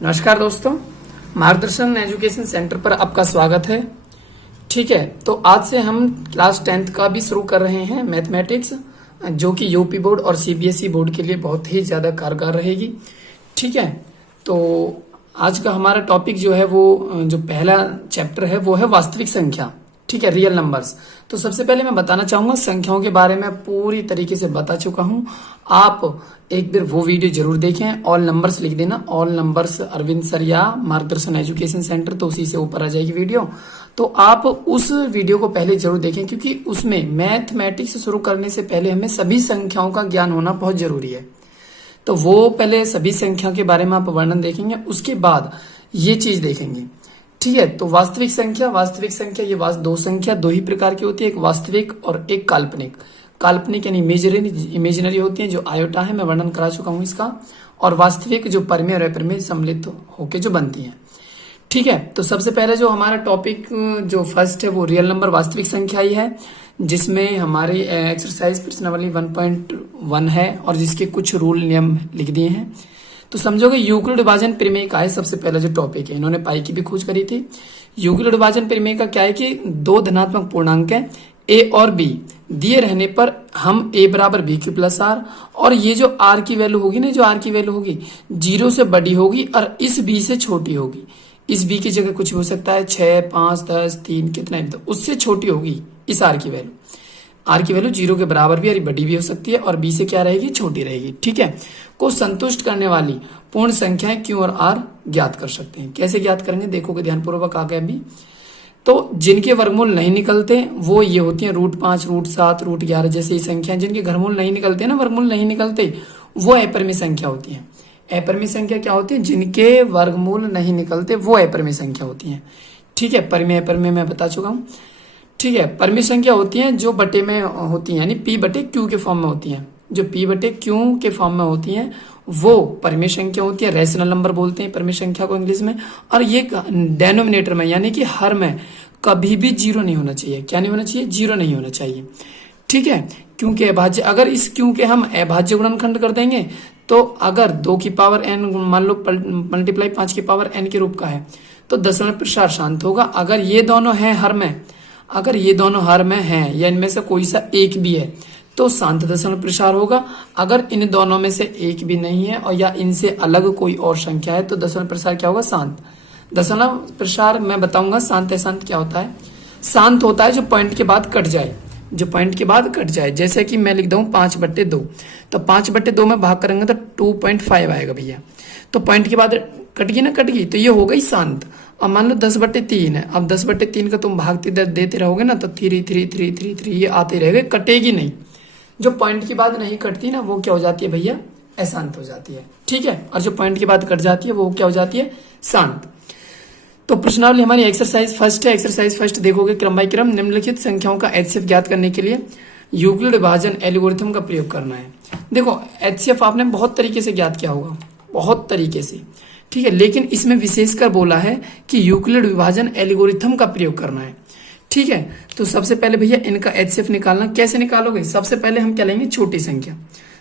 नमस्कार दोस्तों, मार्गदर्शन एजुकेशन सेंटर पर आपका स्वागत है। ठीक है, तो आज से हम क्लास 10th का भी शुरू कर रहे हैं मैथमेटिक्स, जो कि यूपी बोर्ड और सीबीएसई बोर्ड के लिए बहुत ही ज़्यादा कारगर रहेगी। ठीक है, तो आज का हमारा टॉपिक जो है वो जो पहला चैप्टर है वो है वास्तविक संख्या। ठीक है, रियल नंबर्स। तो सबसे पहले मैं बताना चाहूंगा संख्याओं के बारे में पूरी तरीके से बता चुका हूं। आप एक बार वो वीडियो जरूर देखें। ऑल नंबर्स लिख देना, ऑल नंबर्स अरविंद सर या मार्गदर्शन एजुकेशन सेंटर, तो उसी से ऊपर आ जाएगी वीडियो। तो आप उस वीडियो को पहले जरूर देखें, क्योंकि उसमें मैथमेटिक्स शुरू करने से पहले हमें सभी संख्याओं का ज्ञान होना बहुत जरूरी है। तो वो पहले सभी संख्या के बारे में आप वर्णन देखेंगे, उसके बाद ये चीज देखेंगे। ठीक है, तो वास्तविक संख्या ये दो संख्या दो ही प्रकार की होती है, एक वास्तविक और एक काल्पनिक। काल्पनिक यानी इमेजिनरी होती है, जो आयोटा है, मैं वर्णन करा चुका हूं इसका। और वास्तविक जो परमेय और अप्रमेय सम्मिलित होकर जो बनती है। ठीक है, तो सबसे पहले जो हमारा टॉपिक जो फर्स्ट है वो रियल नंबर वास्तविक संख्या ही है, जिसमें हमारी एक्सरसाइज प्रश्नावली 1.1 है और जिसके कुछ रूल नियम लिख दिए हैं। तो समझोगे यूक्लिड विभाजन प्रमेय का है सबसे पहला जो टॉपिक है। इन्होंने पाई की भी खोज करी थी। यूक्लिड विभाजन प्रमेय का क्या है कि दो धनात्मक पूर्णांक है ए और बी दिए रहने पर हम ए बराबर बी क्यू प्लस आर, और ये जो आर की वैल्यू होगी ना, जो आर की वैल्यू होगी 0 से बड़ी होगी और इस बी से छोटी होगी। इस बी की जगह कुछ हो सकता है 6, 5, 10, 3 कितना भी, तो उससे छोटी होगी इस आर की वैल्यू। आर की वैल्यू 0 के बराबर भी और बड़ी भी हो सकती है, और बी से क्या रहेगी, छोटी रहेगी। ठीक है, को संतुष्ट करने वाली पूर्ण संख्याएं क्यू और आर ज्ञात कर सकते हैं। कैसे ज्ञात करेंगे देखोगे ध्यानपूर्वक आगे अभी। तो जिनके वर्गमूल नहीं निकलते वो ये होती हैं √5, √7, √11 जैसी संख्याएं। जिनके घरमूल नहीं निकलते ना, वर्गमूल नहीं निकलते, वो अपरिमेय संख्या होती है। अपरिमेय संख्या क्या होती है? जिनके वर्गमूल नहीं निकलते वो अपरिमेय संख्या होती है। ठीक है, परिमेय अपरिमेय मैं बता चुका हूं। ठीक है, परिमेय संख्या होती है जो बटे में होती है, यानी पी बटे क्यू के फॉर्म में होती है। जो पी बटे क्यू के फॉर्म में होती है वो परिमेय संख्या होती है। रैशनल नंबर बोलते हैं परिमेय संख्या को इंग्लिश में। और ये डेनोमिनेटर में यानी कि हर में कभी भी 0 नहीं होना चाहिए। क्या नहीं होना चाहिए? 0 नहीं होना चाहिए। ठीक है, क्योंकि अभाज्य, अगर इस क्यू के हम अभाज्य गुणनखंड कर देंगे तो अगर 2 की पावर n मान लो मल्टीप्लाई 5 की पावर n के रूप का है तो दशमलव प्रसार शांत होगा। अगर ये दोनों हैं हर में, अगर ये दोनों हर में हैं या इनमें से कोई सा एक भी है तो शांत दशमलव प्रसार होगा। अगर इन दोनों में से एक भी नहीं है और या इनसे अलग कोई और संख्या है तो दशमलव प्रसार क्या होगा? शांत। दशमलव प्रसार मैं बताऊंगा शांत अशांत क्या होता है। शांत होता है जो पॉइंट के बाद कट जाए, जो पॉइंट के बाद कट जाए। जैसे कि मैं लिख दूं 5/2, तो 5/2 में भाग करेंगे तो 2.5 आएगा भैया। तो पॉइंट के बाद कट गई ना, कट गई, तो ये हो गई शांत। अब मान लो 10/3 है, अब 10/3 का तुम भागते देते रहोगे ना तो 3 3 3 3 3 ये आते रहेगा, कटेगी नहीं। जो पॉइंट के बाद नहीं कटती ना वो क्या हो जाती है भैया? अशांत हो जाती है। ठीक है, और जो पॉइंट के बाद कट जाती है वो क्या हो जाती है? शांत। तो प्रश्नावली हमारी एक्सरसाइज फर्स्ट है। एक्सरसाइज फर्स्ट देखोगे क्रम बाय क्रम निम्नलिखित संख्याओं का एचसीएफ ज्ञात करने के लिए यूक्लिड विभाजन एल्गोरिथम का प्रयोग करना है। देखो एचसीएफ आपने बहुत तरीके से ज्ञात किया होगा, बहुत तरीके से। ठीक है, लेकिन इसमें विशेषकर बोला है कि यूक्लिड विभाजन एल्गोरिथम का प्रयोग करना है। ठीक है, तो सबसे पहले भैया इनका एचसीएफ निकालना। कैसे निकालोगे? सबसे पहले हम क्या लेंगे? छोटी संख्या।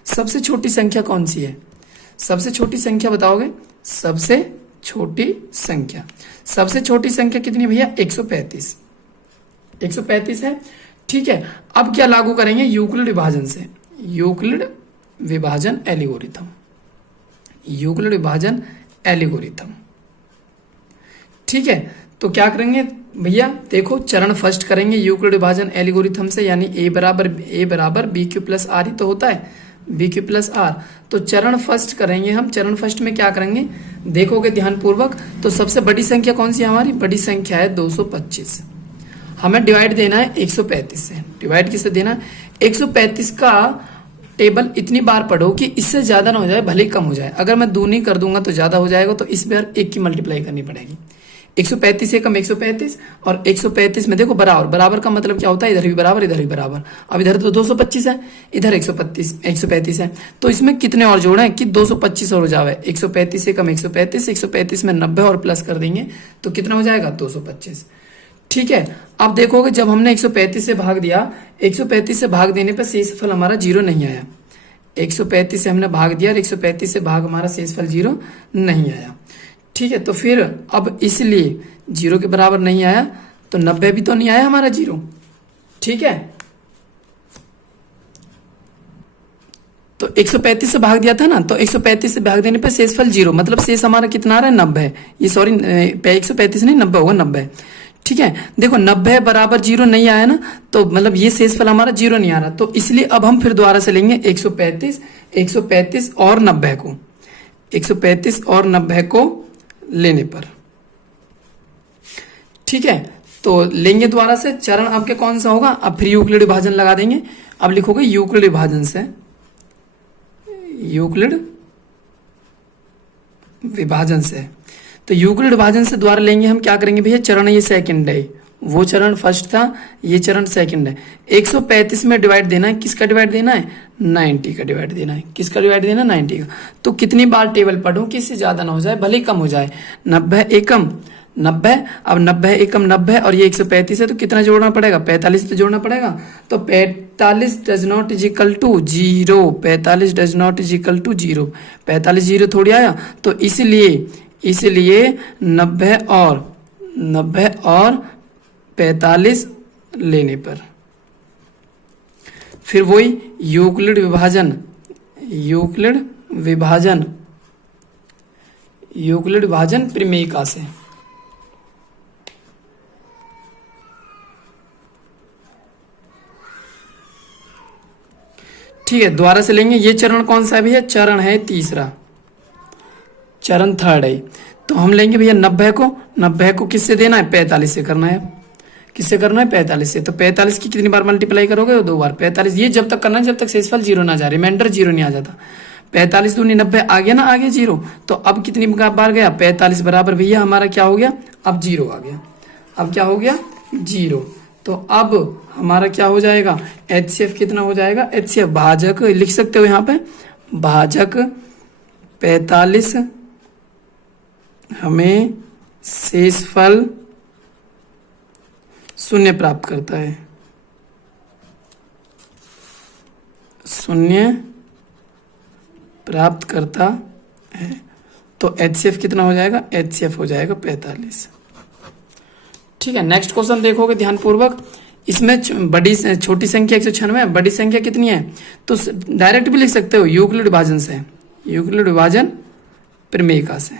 सबसे छोटी संख्या कौन सी है? सबसे छोटी संख्या बताओगे? सबसे छोटी संख्या, सबसे छोटी संख्या कितनी भैया? 135। 135 है। ठीक है, अब क्या लागू करेंगे? यूक्लिड विभाजन से, यूक्लिड विभाजन एल्गोरिथम, यूक्लिड विभाजन एल्गोरिथम। ठीक है, तो क्या करेंगे भैया? देखो चरण फर्स्ट करेंगे यूक्लिड विभाजन एल्गोरिथम से, यानी a बराबर बी क्यू प्लस आर ही तो होता है, बी क्यू प्लस आर। तो चरण फर्स्ट करेंगे हम। चरण फर्स्ट में क्या करेंगे देखोगे ध्यानपूर्वक। तो सबसे बड़ी संख्या कौन सी है हमारी? बड़ी संख्या है 225। हमें डिवाइड देना है 135 से। डिवाइड किससे देना है? 135 का टेबल इतनी बार पढ़ो कि इससे ज्यादा ना हो जाए, भले कम हो जाए। अगर मैं दूनी कर दूंगा तो ज्यादा हो जाएगा, तो इस बार 1 की मल्टीप्लाई करनी पड़ेगी। 135 से कम 135 और 135 में देखो बराबर, बराबर का मतलब क्या होता है? इधर भी बराबर इधर भी बराबर। अब इधर तो 225 है, इधर 135 है, तो इसमें कितने और जोड़े कि 225 और हो जावे। 135 से कम 135, 135 में 90 और प्लस कर देंगे तो कितना हो जाएगा? 225। ठीक है, अब देखोगे जब हमने 135 से भाग दिया, 135 से भाग देने पर शेषफल हमारा 0 नहीं आया। 135 से हमने भाग दिया और 135 से भाग हमारा शेषफल 0 नहीं आया। ठीक है, तो फिर अब इसलिए 0 के बराबर नहीं आया, तो 90 भी तो नहीं आया हमारा 0। ठीक है, तो 135 से भाग दिया था ना, तो 135 से भाग देने पे शेषफल 0, मतलब शेष हमारा कितना आ रहा है 90। ये सॉरी 135 नहीं 90 होगा 90। ठीक है, देखो 90 बराबर 0 नहीं आया ना, तो मतलब ये शेषफल हमारा 0 नहीं आ रहा, तो इसलिए अब हम फिर दोबारा से लेंगे 135 और 90 को, 135 और 90 को लेने पर। ठीक है, तो लेंगे दोबारा से, चरण आपके कौन सा होगा, अब फिर यूक्लिड विभाजन लगा देंगे। अब लिखोगे यूक्लिड विभाजन से, यूक्लिड विभाजन से, तो यूक्लिड विभाजन से द्वारा लेंगे हम, क्या करेंगे भैया, चरण ये सेकंड है, वो चरण फर्स्ट था, ये चरण सेकंड है। 135 में डिवाइड देना है, किसका डिवाइड देना है, 90 का डिवाइड देना है। किसका डिवाइड देना है, 90 का। तो कितनी बार टेबल पढ़ूं कि इससे ज्यादा ना हो जाए, भले ही कम हो जाए। 90 एकम 90, अब 90 एकम 90 और ये 135 है, तो कितना जोड़ना पड़ेगा, 45 तो जोड़ना पड़ेगा। तो 45 does not is equal to 0, 45 does not is equal to 0, 45 0 थोड़ी आया, तो इसलिए 90 और 45 लेने पर फिर वही यूक्लिड विभाजन प्रमेयिका से। ठीक है, दोबारा से लेंगे, ये चरण कौन सा है भैया, चरण है तीसरा, चरण थर्ड है। तो हम लेंगे भैया 90 को किससे देना है, 45 से करना है। किससे करना है, 45 से। तो 45 की कितनी बार मल्टीप्लाई करोगे, 2 बार। 45 ये जब तक करना है जब तक शेषफल 0 ना जाए, रिमाइंडर 0 नहीं आ जाता। 45 दूनी 90 आ गया ना, आगे 0, तो अब कितनी बार गया, 45 बराबर भैया हमारा क्या हो गया, अब 0 आ गया। अब क्या हो गया, 0। तो अब हमारा क्या हो जाएगा, HCF कितना हो जाएगा, HCF भाजक लिख सकते हो यहाँ पे, भाजक 45 हमें शेषफल 0 प्राप्त करता है, 0 प्राप्त करता है। तो HCF कितना हो जाएगा, HCF हो जाएगा 45। ठीक है, नेक्स्ट क्वेश्चन देखोगे ध्यानपूर्वक। इसमें बड़ी छोटी संख्या 196, बड़ी संख्या कितनी है, तो डायरेक्ट भी लिख सकते हो यूक्लिड विभाजन से, यूक्लिड विभाजन प्रमेयिका से।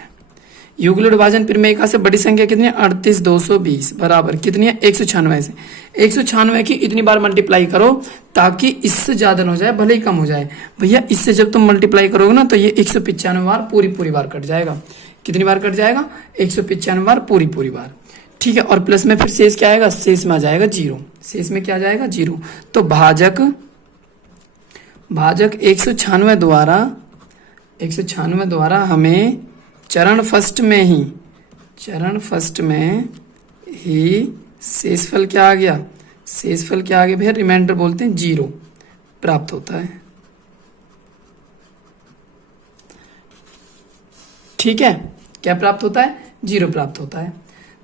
यूक्लिड विभाजन प्रमेयिका से बड़ी संख्या कितनी है, 38220 बराबर कितनी है, 196 से। 196 की इतनी बार मल्टीप्लाई करो ताकि इससे ज्यादा ना हो जाए, भले ही कम हो जाए। भैया इससे जब तुम मल्टीप्लाई करोगे ना, तो ये 195 बार पूरी बार कट जाएगा। कितनी बार कट जाएगा, 195 बार पूरी बार। ठीक है, और प्लस में फिर शेष क्या आएगा, शेष में आ जाएगा 0, शेष में क्या आ जाएगा 0। तो भाजक 196 द्वारा हमें चरण फर्स्ट में ही शेषफल क्या आ गया, शेषफल क्या आ गया भैया, रिमाइंडर बोलते हैं 0 प्राप्त होता है। ठीक है, क्या प्राप्त होता है, 0 प्राप्त होता है।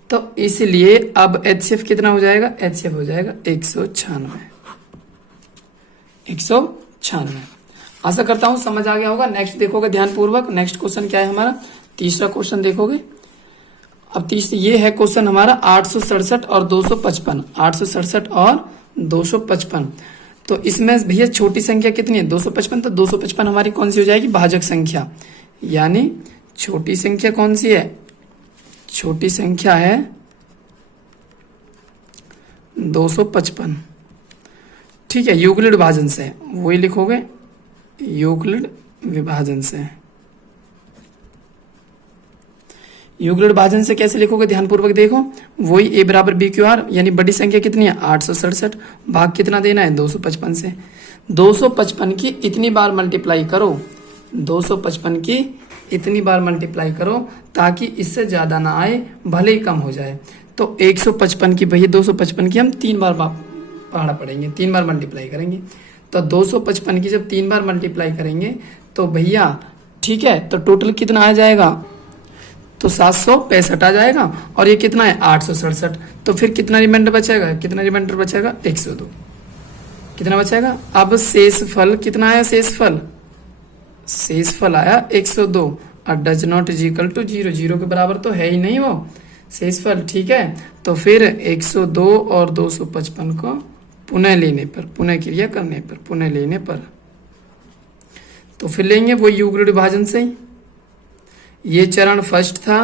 तो इसलिए अब HCF कितना हो जाएगा, HCF हो जाएगा 196। आशा करता हूं समझ आ गया होगा। नेक्स्ट देखोगे ध्यानपूर्वक, नेक्स्ट क्वेश्चन क्या है हमारा, तीसरा क्वेश्चन देखोगे। अब तीसरा ये है क्वेश्चन हमारा 867 और 255, 867 और 255। तो इसमें भैया छोटी संख्या कितनी है, 255, तो 255 हमारी कौन सी हो जाएगी, भाजक संख्या, यानी छोटी संख्या कौन सी है, छोटी संख्या है 255। ठीक है, यूक्लिड विभाजन से, वही लिखोगे यूक्लिड विभाजन से। यूक्लिड विभाजन से कैसे लिखोगे ध्यानपूर्वक देखो, वही A बराबर BQR, यानी बड़ी संख्या कितनी है 867, भाग कितना देना है 255 से। 255 की इतनी बार मल्टीप्लाई करो, 255 की इतनी बार मल्टीप्लाई करो ताकि इससे ज्यादा ना आए, भले ही कम हो जाए। तो 155 की भैया 255 की हम 3 बार पढ़ना पड़ेंगे, 3 बार मल्टीप्लाई करेंगे। तो 255 की जब 3 बार मल्टीप्लाई करेंगे तो भैया ठीक है, तो टोटल कितना आ जाएगा, तो 765 आ जाएगा, और ये कितना है 867। तो फिर कितना रिमाइंडर बचेगा, 102। कितना बचेगा, अब शेषफल कितना आया, शेषफल आया 102, और does not is equal to 0, 0 के बराबर तो है ही नहीं वो शेषफल। ठीक है, तो फिर 102 और 255 को पुनः लेने पर, पुनः क्रिया करने पर, पुनः लेने पर तो फिर लेंगे वो यूक्लिड विभाजन से ही। ये चरण फर्स्ट था,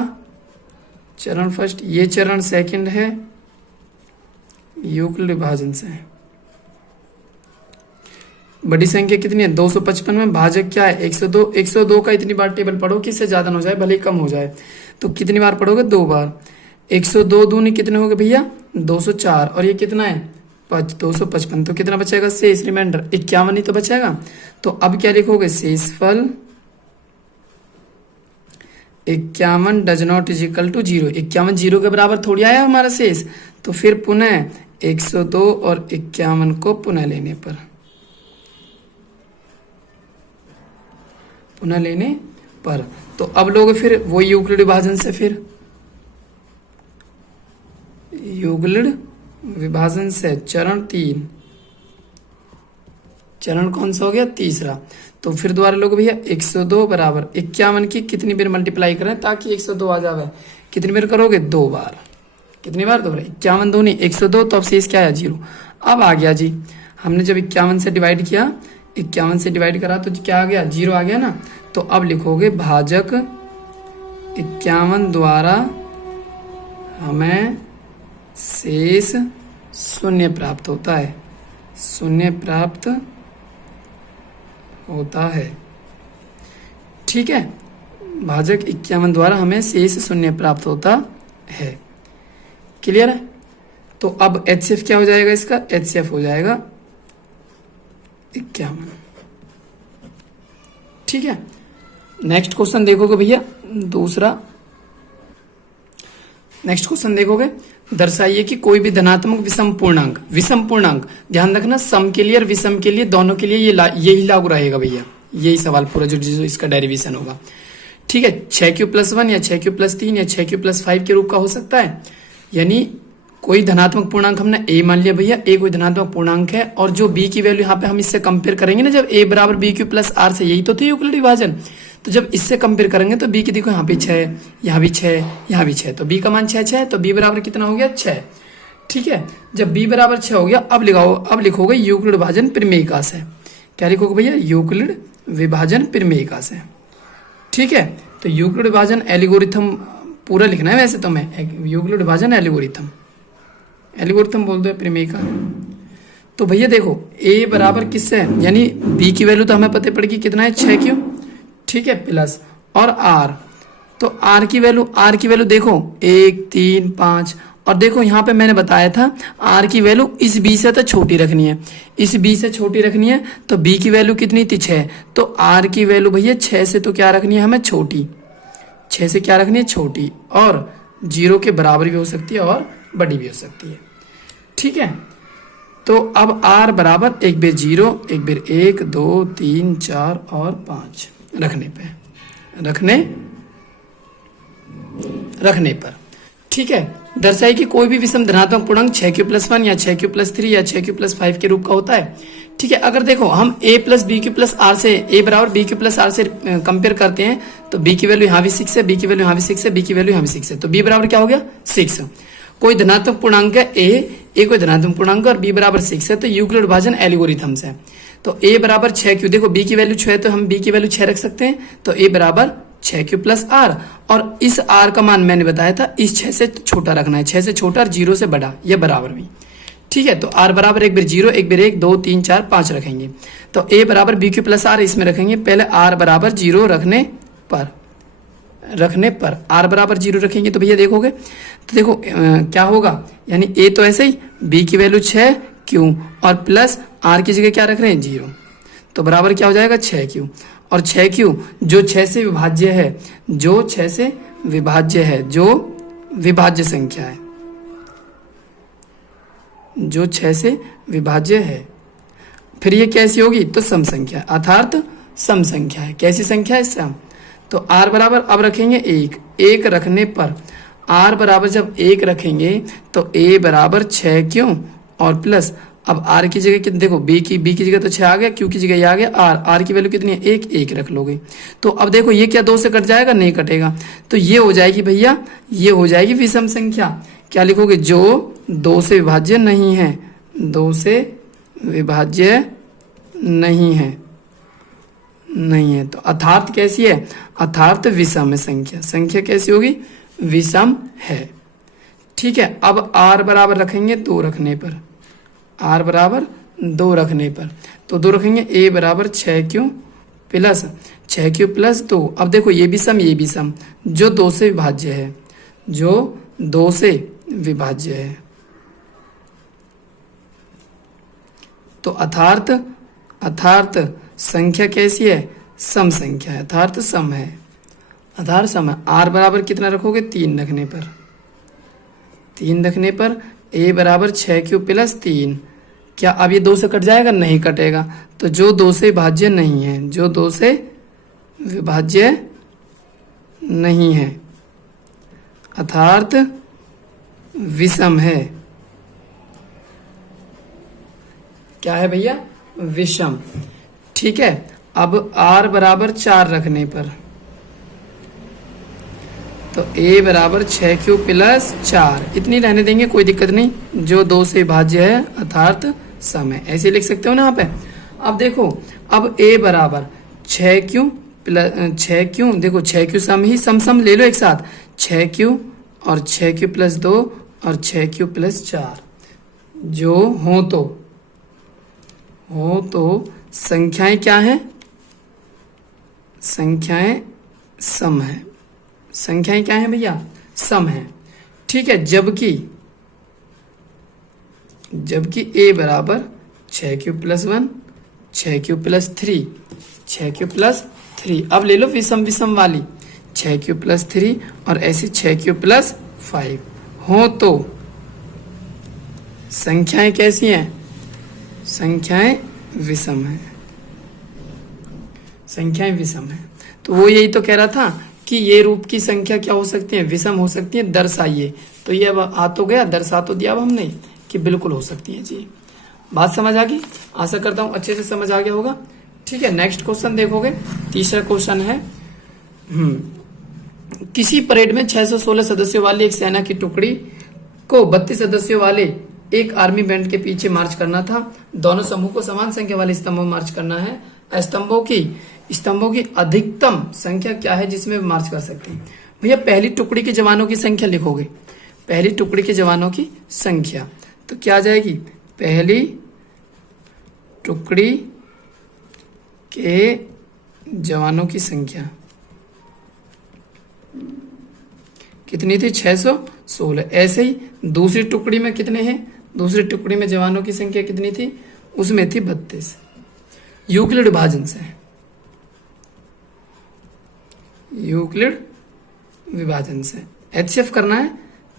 चरण फर्स्ट, ये चरण सेकंड है, यूक्लिड विभाजन से। बड़ी संख्या कितनी है 255 में, भाजक क्या है 102। 102 का इतनी बार टेबल पढ़ो कि इससे ज्यादा ना हो जाए, भले ही कम हो जाए। तो कितनी बार पढ़ोगे 2 बार। 102 दूनी कितने हो गए भैया 204, और ये कितना है 255, तो कितना बचेगा शेष रिमाइंडर 51 ही तो बचेगा। तो अब क्या लिखोगे शेषफल 51 does not is equal to 0। 51 0 के बराबर थोड़ी आया हमारा शेष, तो फिर पुनः 102 और 51 को पुनः लेने पर, पुनः लेने पर तो अब लोग फिर वो यूक्लिड विभाजन से, फिर यूक्लिड विभाजन से चरण 3, चरण कौन सा हो गया तीसरा। तो फिर दोबारा लोग भैया 102 बराबर 51 की कितनी बार मल्टीप्लाई करें ताकि 102 आ जावे, कितनी बार करोगे 2 बार। कितनी बार 2 बार, 51 दूनी 102, तो अब शेष क्या है 0। अब आ गया जी, हमने जब 51 से डिवाइड किया, 51 से डिवाइड करा तो क्या आ गया 0 आ गया ना। तो अब लिखोगे भाजक 51 द्वारा हमें शेष 0 प्राप्त होता है, 0 प्राप्त होता है। ठीक है, भाजक 51 द्वारा हमें शेष 0 प्राप्त होता है। क्लियर है। तो अब HCF क्या हो जाएगा इसका, HCF हो जाएगा 51। ठीक है, नेक्स्ट क्वेश्चन देखोगे भैया दूसरा, नेक्स्ट क्वेश्चन देखोगे, दर्शाइए कि कोई भी धनात्मक विषम पूर्णांक, विषम पूर्णांक ध्यान रखना सम के लिए और विषम के लिए दोनों के लिए यही लागू रहेगा भैया, यही सवाल पूरा जो इसका डेरिवेशन होगा। ठीक है, 6q+1 या 6q+3 या 6q+5 के रूप का हो सकता है। यानी कोई धनात्मक पूर्णांक हमने a मान लिया भैया, a कोई धनात्मक पूर्णांक है और जो b की वैल्यू यहाँ पे हम इससे कंपेयर करेंगे ना, जब a बराबर bq+r से, यही तो थी यूक्लिड विभाजन। तो जब इससे कंपेयर करेंगे तो b की देखो यहाँ पे 6, यहाँ भी 6, यहाँ भी 6, तो b का मान 6 6, तो b बराबर कितना हो गया 6। ठीक है, जब b बराबर 6 हो गया, अब लिखाओ, अब लिखोगे यूक्लिड विभाजन प्रमेय से। क्या लिखोगे भैया, यूक्लिड विभाजन प्रमेय से। ठीक है, तो यूक्लिड विभाजन एल्गोरिथम पूरा लिखना है वैसे तो, मैं यूक्लिड विभाजन एल्गोरिथम, एल्गोरिथम बोल दो प्रमेय का। तो भैया देखो a बराबर किससे है, यानी b की वैल्यू तो हमें पता पड़ेगी कितना है 6q। ठीक है, प्लस और r, तो r की वैल्यू देखो 1 3 5, और देखो यहाँ पे मैंने बताया था r की वैल्यू इस b से तो छोटी रखनी है, इस b से छोटी रखनी है, तो b की वैल्यू कितनी थी 6, तो r की वैल्यू भैया 6 से तो क्या रखनी है हमें छोटी, 6 से क्या रखनी है छोटी, और 0 के बराबर भी हो सकती है और बड़ी भी हो सकती है। ठीक है, तो अब r बराबर एक बार 0, एक बार 1 2 3 4 और 5 रखने पर। ठीक है, दर्शाई कि कोई भी विषम धनात्मक पूर्णांक 6q+1 या 6q+3 या 6q+5 के रूप का होता है। ठीक है, अगर देखो हम a plus B Q plus R से, a बराबर बी क्यू प्लस आर से कंपेयर करते हैं, तो b की वैल्यू यहाँ भी 6 है, b की वैल्यू यहाँ भी 6 है, b की वैल्यू यहाँ भी 6 है, तो b बराबर क्या हो गया 6। कोई धनात्मक पूर्णांक है a कोई धनात्मक पूर्णांक और b बराबर 6 है, तो यूक्लिड विभाजन एल्गोरिथम से। तो a बराबर 6q, देखो b की वैल्यू 6 है तो हम b की वैल्यू 6 रख सकते हैं, तो a बराबर 6q प्लस आर, और इस r का मान मैंने बताया था इस 6 से छोटा रखना है, 6 से छोटा और 0 से बड़ा, यह बराबर भी। ठीक है, तो r बराबर एक बार 0, एक बार 1 2 3 4 5 रखेंगे, तो a बराबर बी क्यू प्लस आर इसमें रखेंगे, पहले r बराबर 0 रखने पर r बराबर 0 रखेंगे, तो भैया देखोगे तो देखो क्या होगा, यानी a तो ऐसे ही, b की वैल्यू 6 q और प्लस r की जगह क्या रख रहे हैं 0, तो बराबर क्या हो जाएगा 6q, और 6q जो 6 से विभाज्य है, जो 6 से विभाज्य है, जो विभाज्य संख्या है, जो 6 से विभाज्य है, फिर ये कैसी होगी तो सम संख्या, अर्थात सम संख्या है। कैसी संख्या है सम, तो r बराबर अब रखेंगे 1 रखने पर, r बराबर जब 1 रखेंगे तो a बराबर 6q और प्लस अब आर की जगह कितने, देखो बी की जगह तो 6 आ गया, क्यू की जगह ये आ गया आर की वैल्यू कितनी है, एक रख लोगे। तो अब देखो ये क्या 2 से कट जाएगा, नहीं कटेगा, तो ये हो जाएगी भैया, ये हो जाएगी विषम संख्या। क्या लिखोगे, जो 2 से विभाज्य नहीं है, 2 से विभाज्य नहीं है, नहीं है। तो अर्थात कैसी है, अर्थात विषम है संख्या, संख्या कैसी होगी, विषम है। ठीक है, अब आर बराबर रखेंगे 2 रखने पर, आर बराबर 2 रखने पर, तो 2 रखेंगे, ए बराबर 6Q प्लस 6Q प्लस 2। अब देखो ये भी सम, ये भी सम, जो 2 से विभाज्य है, जो 2 से विभाज्य है, तो अर्थात संख्या कैसी है, सम संख्या है, अर्थात सम है, अर्थात सम है। आर बराबर कितना रखोगे, 3 रखने पर, 3 रखने पर ए बराबर 6Q प्लस 3। क्या अब ये 2 से कट जाएगा, नहीं कटेगा, तो जो 2 से विभाज्य नहीं है, जो 2 से विभाज्य नहीं है, अर्थात विषम है। क्या है भैया, विषम। ठीक है, अब आर बराबर 4 रखने पर, तो ए बराबर 6Q प्लस 4, इतनी रहने देंगे, कोई दिक्कत नहीं, जो 2 से विभाज्य है अर्थात सम है, ऐसे लिख सकते हो ना यहाँ पे। अब देखो, अब ए बराबर 6Q प्लस 6Q, देखो 6Q सम ही सम ले लो एक साथ, 6Q और 6Q प्लस 2 और 6Q प्लस 4, जो हो तो संख्याएं क्या है, संख्याएं सम है, संख्याएं क्या है भैया, सम है। ठीक है, जबकि ए बराबर 6Q plus 1, 6Q plus 3, 6Q plus 3। अब ले लो विषम वाली, 6Q प्लस 3 और ऐसे 6Q प्लस 5 हो तो संख्याएं कैसी हैं, संख्याएं विषम है, संख्याएं विषम है। तो वो यही तो कह रहा था कि ये रूप की संख्या क्या हो सकती है, विषम हो सकती है, दर्शाइए। तो ये अब आ तो गया, दर्शा तो दिया अब हमने कि बिल्कुल हो सकती है जी। बात समझ आ गई, आशा करता हूं अच्छे से समझ आ गया होगा। ठीक है, नेक्स्ट क्वेश्चन देखोगे, तीसरा क्वेश्चन है, किसी परेड में 616 सदस्यों वाली एक सेना की टुकड़ी को 32 सदस्यों वाले एक आर्मी बैंड के पीछे मार्च करना था। दोनों समूह को समान संख्या वाले स्तंभों में मार्च करना है। स्तंभों की अधिकतम संख्या क्या है जिसमें मार्च कर सकते हैं। भैया पहली टुकड़ी के जवानों की संख्या लिखोगे, पहली टुकड़ी के जवानों की संख्या तो क्या आ जाएगी, पहली टुकड़ी के जवानों की संख्या कितनी थी, 616। ऐसे ही दूसरी टुकड़ी में कितने हैं, दूसरी टुकड़ी में जवानों की संख्या कितनी थी, उसमें थी 32। यूक्लिड विभाजन से, यूक्लिड विभाजन से एचसीएफ करना है।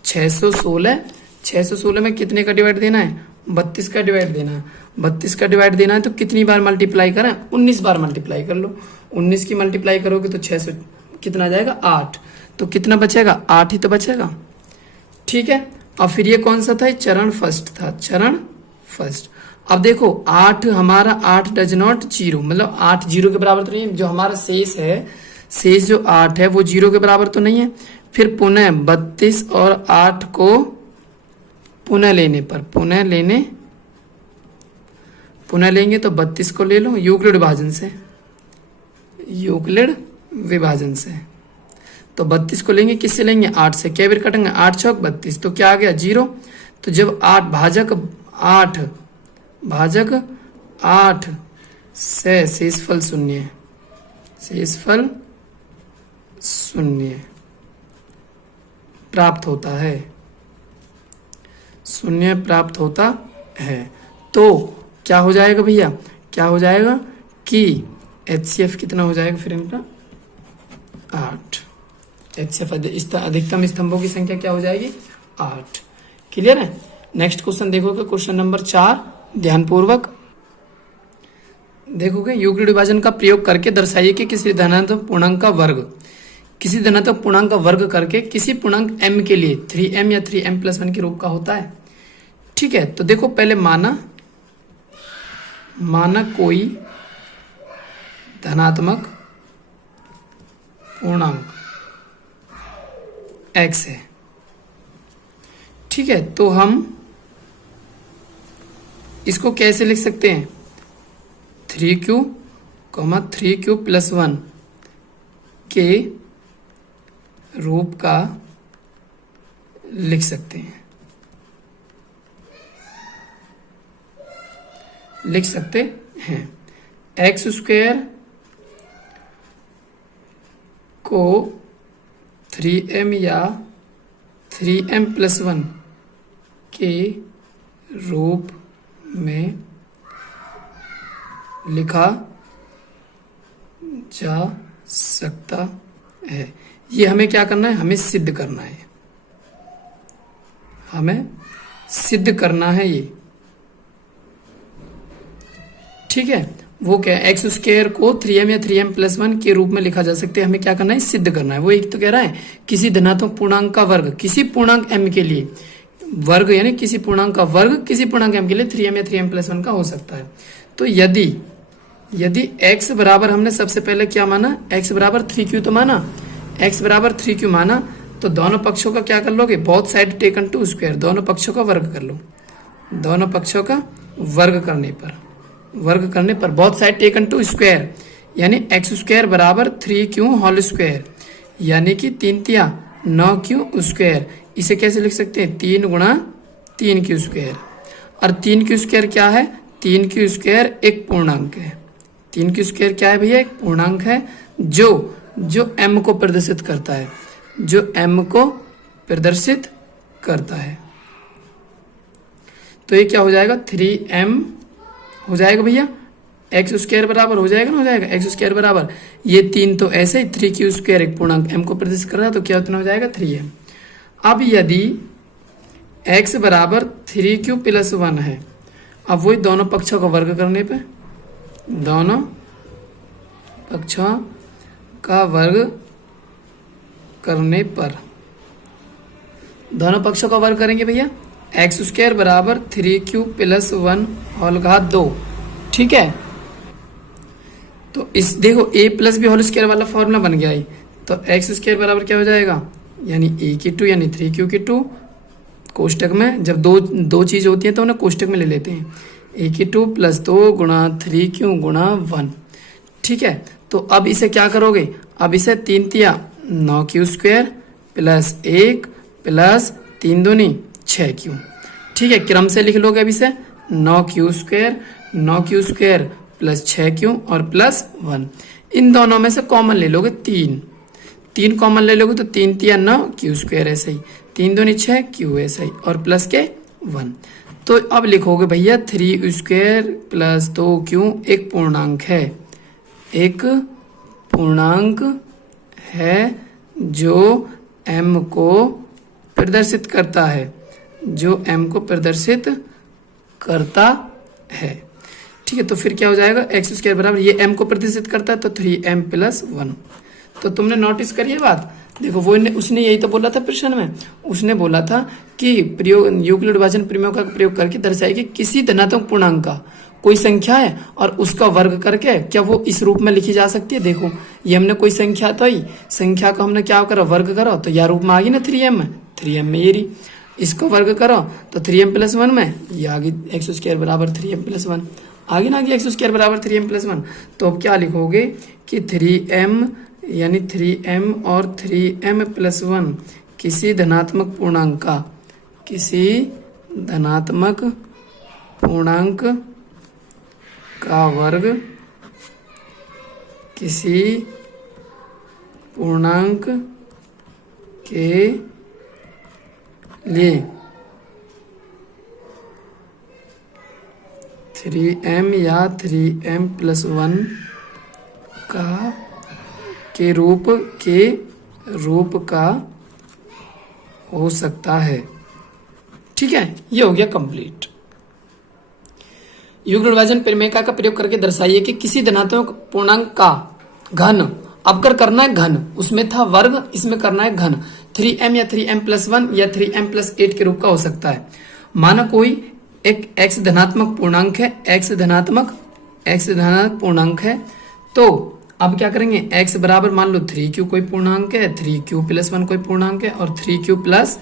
616 में कितने का डिवाइड देना है, 32 का डिवाइड देना है। 32 का डिवाइड देना है तो कितनी बार मल्टीप्लाई करें, 19 बार मल्टीप्लाई कर लो। 19 की मल्टीप्लाई करोगे तो 600 कितना जाएगा, 8। तो कितना बचेगा, 8 ही तो बचेगा। ठीक है, और फिर ये कौन सा था, चरण फर्स्ट था, चरण फर्स्ट। अब देखो 8 हमारा 8 डज नॉट 0, मतलब 8 0 के बराबर तो नहीं है। जो हमारा शेष है, शेष जो 8 है वो 0 के बराबर तो नहीं है। फिर पुनः 32 और 8 को पुनः लेने पर, पुनः लेंगे तो 32 को ले लो यूक्लिड विभाजन से, यूक्लिड विभाजन से। तो 32 को लेंगे, किससे लेंगे, 8 से। क्या बार कटेंगे, 8 छक 32, तो क्या आ गया 0। तो जब 8 भाजक 8 से शेषफल 0, शेषफल 0 प्राप्त होता है, 0 प्राप्त होता है। तो क्या हो जाएगा भैया, क्या हो जाएगा कि एचसीएफ कितना हो जाएगा फिर इनका 8। एचसीएफ अधिकतम स्तंभों की संख्या क्या हो जाएगी, 8। क्लियर है। नेक्स्ट क्वेश्चन देखोगे, क्वेश्चन नंबर 4, ध्यानपूर्वक देखोगे। यूक्लिड विभाजन का प्रयोग करके दर्शाइए कि किसी धनात्मक पूर्णांक का वर्ग, किसी धनात्मक पूर्णांक का वर्ग करके किसी पूर्णांक m के लिए 3m या 3m+1 के रूप का होता है। ठीक है, तो देखो पहले माना माना कोई धनात्मक पूर्णांक x है। ठीक है, तो हम इसको कैसे लिख सकते हैं? 3q, 3q + 1 के रूप का लिख सकते हैं, लिख सकते हैं। x² को 3m या 3m + 1 के रूप में लिखा जा सकता है। ये हमें क्या करना है? हमें सिद्ध करना है, हमें सिद्ध करना है ये। ठीक है, वो क्या है? x² को 3m या 3m + 1 के रूप में लिखा जा सकता है। हमें क्या करना है? सिद्ध करना है। वो एक तो कह रहा है किसी धनात्मक पूर्णांक का वर्ग किसी पूर्णांक m के लिए, वर्ग यानी किसी पूर्णांक का वर्ग किसी पूर्णांक m के लिए 3m या 3m + 1 का हो सकता है। तो यदि x बराबर, हमने सबसे पहले क्या माना? x बराबर 3q तो माना, x बराबर 3q माना, तो दोनों पक्षों का क्या कर लोगे? Both side taken to square, दोनों पक्षों का वर्ग कर लो। दोनों पक्षों का वर्ग करने पर both side taken to square, यानी x² बराबर 3q होल स्क्वायर, यानी कि 3 तिया 9q²। इसे कैसे लिख सकते हैं? 3 गुणा 3q²। और 3q² क्या है? 3q² एक पूर्णांक है। 3q² क्या है भैया? एक पूर्णांक है जो m को प्रदर्शित करता है, जो m को प्रदर्शित करता है। तो ये क्या हो जाएगा? 3m हो जाएगा भैया, x² बराबर हो जाएगा ना, हो जाएगा x² बराबर, ये 3 तो ऐसे ही 3q² एक पूर्णांक m को प्रदर्शित कर रहा है, तो क्या उतना हो जाएगा? 3m। अब यदि x बराबर 3q + 1 है, अब वही दोनों पक्षों का वर्ग करने पे, दोनों पक्षों का वर्ग करने पर, दोनों पक्षों का वर्ग करेंगे भैया, x² बराबर 3q + 1 होल घात 2। ठीक है, तो इस देखो a + b होल स्क्वायर वाला फॉर्मूला बन गया है। तो x² बराबर क्या हो जाएगा? यानी a की 2 यानी 3q की 2, कोष्टक में जब दो चीज होती है तो उन्हें कोष्टक में ले लेते हैं। a की 2 + 2 गुणा 3q गुणा 1। ठीक है, तो अब इसे क्या करोगे? अब इसे 3 तिया 9q² + 1 + 3 दूनी 6q। ठीक है, क्रम से लिख लोगे अब इसे 9q² + 6q और +1। इन दोनों में से कॉमन ले लोगे, 3 कॉमन ले लोगे तो 3 तिया 9q² ऐसे ही, 3 दूनी 6q ऐसे ही, और प्लस के 1। तो अब लिखोगे भैया 3q² + 2q एक पूर्णांक है, एक पूर्णांक है जो m को प्रदर्शित करता है, जो m को प्रदर्शित करता है। ठीक है, तो फिर क्या हो जाएगा? x² बराबर, ये m को प्रदर्शित करता है तो 3m + 1। तो तुमने नोटिस करिए बात, देखो वो उसने यही तो बोला था प्रश्न में, उसने बोला था कि प्रयोग यूक्लिड विभाजन प्रमेय का प्रयोग करके दर्शाइए कि किसी धनात्मक पूर्णांक का कोई संख्या है और उसका वर्ग करके क्या वो इस रूप में लिखी जा सकती है। देखो ये हमने कोई संख्या तो ही, संख्या को हमने क्या करा? वर्ग करो तो यह रूप में आ गई ना 3m में ये रही, इसको वर्ग करो तो 3m + 1 में ये आ गई x² बराबर 3m + 1, आगे ना आगे x² बराबर 3m + 1। तो अब क्या लिखोगे कि 3m यानी 3m और 3m + 1 किसी धनात्मक पूर्णांक का वर्ग किसी पूर्णांक के लिए 3m या 3m + 1 के रूप का हो सकता है। ठीक है, ये हो गया कंप्लीट। युग्म विभाजन प्रमेय का प्रयोग करके दर्शाइए कि किसी धनात्मक पूर्णांक का घन, अब करना है घन, उसमें था वर्ग, इसमें करना है घन, 3m या 3m + 1 या 3m + 8 के रूप का हो सकता है। माना कोई एक x धनात्मक पूर्णांक है, x धनात्मक x धनात्मक पूर्णांक है। तो अब क्या करेंगे, x बराबर मान लो 3q कोई पूर्णांक है, 3q प्लस 1 कोई पूर्णांक है और 3q प्लस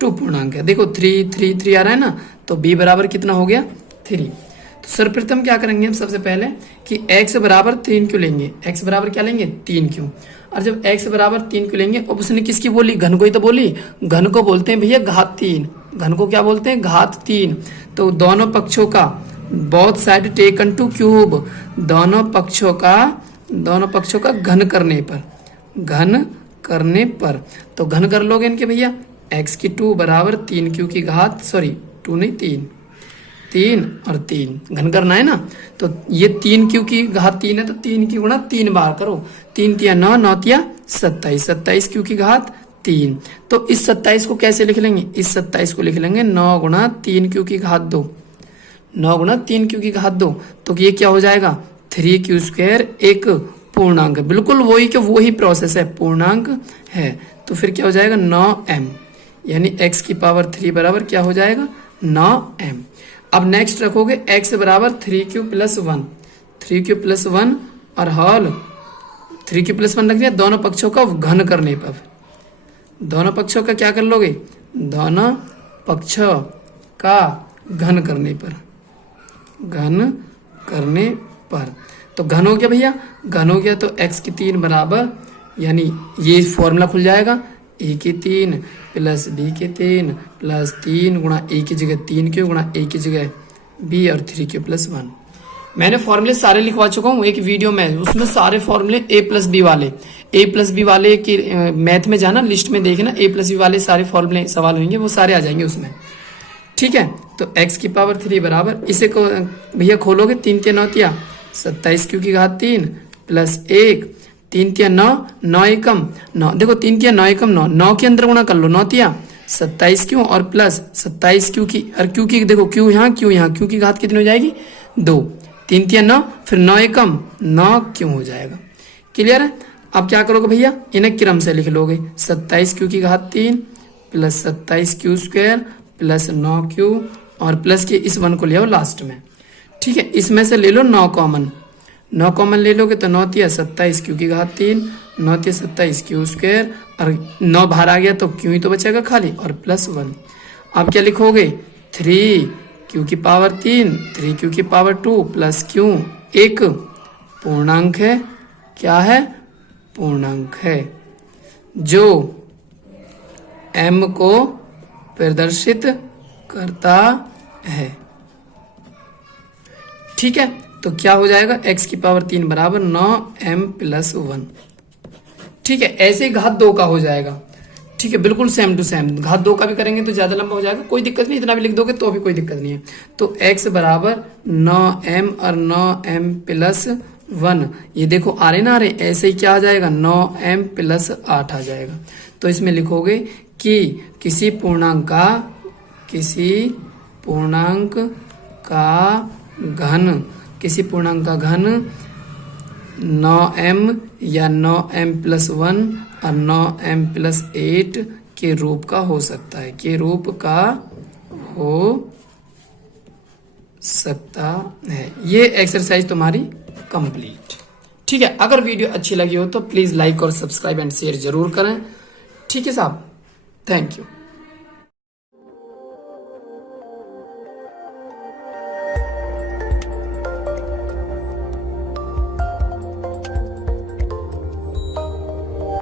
2 पूर्णांक है। देखो 3 3 3 आ रहा है ना, तो b बराबर कितना हो गया 3। तो सर्वप्रथम क्या करेंगे हम सबसे पहले कि x बराबर 3q लेंगे। x बराबर क्या लेंगे 3q। और जब x बराबर 3q लेंगे, अब उसने किसकी बोली, घन को ही तो बोली। घन को बोलते हैं भैया घात 3। घन को क्या बोलते हैं, घात 3। तो दोनों पक्षों का both side taken two cube, दोनों पक्षों का घन करने पर तो घन कर लोगे इनके भैया, x की 2 बराबर 3q की घात 2 नहीं 3 और 3 घन करना है ना। तो ये 3q की घात 3 है, तो 3 की गुणा 3 बार करो। 3 तिया 9, 9 तिया 27, 27q की घात 3। तो इस 27 को कैसे लिख लेंगे, इस 27 को लिख लेंगे 9 गुणा 3q की घात 2, 9 गुणा 3q की घात 2। तो ये क्या हो जाएगा 3q², एक पूर्णांक, बिल्कुल वही प्रोसेस है, पूर्णांक है। तो फिर क्या हो जाएगा 9m, यानी x की पावर 3 बराबर क्या हो जाएगा 9m। अब नेक्स्ट रखोगे x बराबर 3q प्लस 1, 3q प्लस 1 और हॉल 3q प्लस 1 रख दिया। दोनों पक्षों का घन करने पर, दोनों पक्षों का क्या कर लोगे, दोनों पक्षों का घन करने पर तो घन हो गया भैया, घन हो गया। तो x की 3 बराबर, यानी ये फॉर्मूला खुल जाएगा, a की 3 प्लस b की 3 प्लस 3 गुणा a की जगह 3q गुणा a की जगह b और 3q प्लस 1। मैंने फॉर्मूले सारे लिखवा चुका हूँ एक वीडियो में, उसमें सारे फॉर्मूले a प्लस बी वाले की मैथ में जाना, लिस्ट में देखना, a प्लस बी वाले सारे फॉर्मूले सवाल होंगे, वो सारे आ जाएंगे उसमें। ठीक है, तो x की पावर 3 बराबर, इसे को भैया खोलोगे 3 तिया 9 तिया 27q की घात 3 प्लस 1, 3 तिया 9, 9 एकम 9, देखो 3 तिया 9 एकम 9, 9 के अंदर गुणा कर लो, 9 तिया 27q और प्लस 27q की, और q की देखो q यहाँ q की घात कितनी हो जाएगी 2, 3 तिया 9, फिर 9 एकम 9q हो जाएगा। क्लियर है। अब क्या करोगे भैया, इन्हें क्रम से लिख लोगे, 27q की घात 3 प्लस 27q² प्लस 9q और प्लस के इस 1 को ले आओ लास्ट में। ठीक है, इसमें से ले लो 9 कॉमन ले लोगे तो 9 तिया 27q की घात 3, 9 तिया 27q² और 9 बाहर आ गया तो q ही तो बचेगा खाली, और प्लस 1। अब क्या लिखोगे 3q की पावर 3, 3q की पावर 2 प्लस q, एक पूर्णांक है, क्या है पूर्णांक है जो m को प्रदर्शित करता है। ठीक है, तो क्या हो जाएगा x की पावर 3 बराबर 9m प्लस 1। ठीक है, ऐसे ही घात 2 का हो जाएगा। ठीक है, बिल्कुल सेम टू सेम। घात 2 का भी करेंगे तो ज्यादा लंबा हो जाएगा, कोई दिक्कत नहीं, इतना भी लिख दोगे तो भी कोई दिक्कत नहीं है। तो x बराबर 9m और 9m प्लस 1, ये देखो आ रहे ना, आ रहे, ऐसे ही क्या आ जाएगा 9m प्लस 8 आ जाएगा। तो इसमें लिखोगे कि किसी पूर्णांक का घन 9m या 9m प्लस 1 और 9m प्लस 8 के रूप का हो सकता है, ये एक्सरसाइज तुम्हारी कंप्लीट। ठीक है, अगर वीडियो अच्छी लगी हो तो प्लीज लाइक और सब्सक्राइब एंड शेयर जरूर करें। ठीक है साहब, थैंक यू।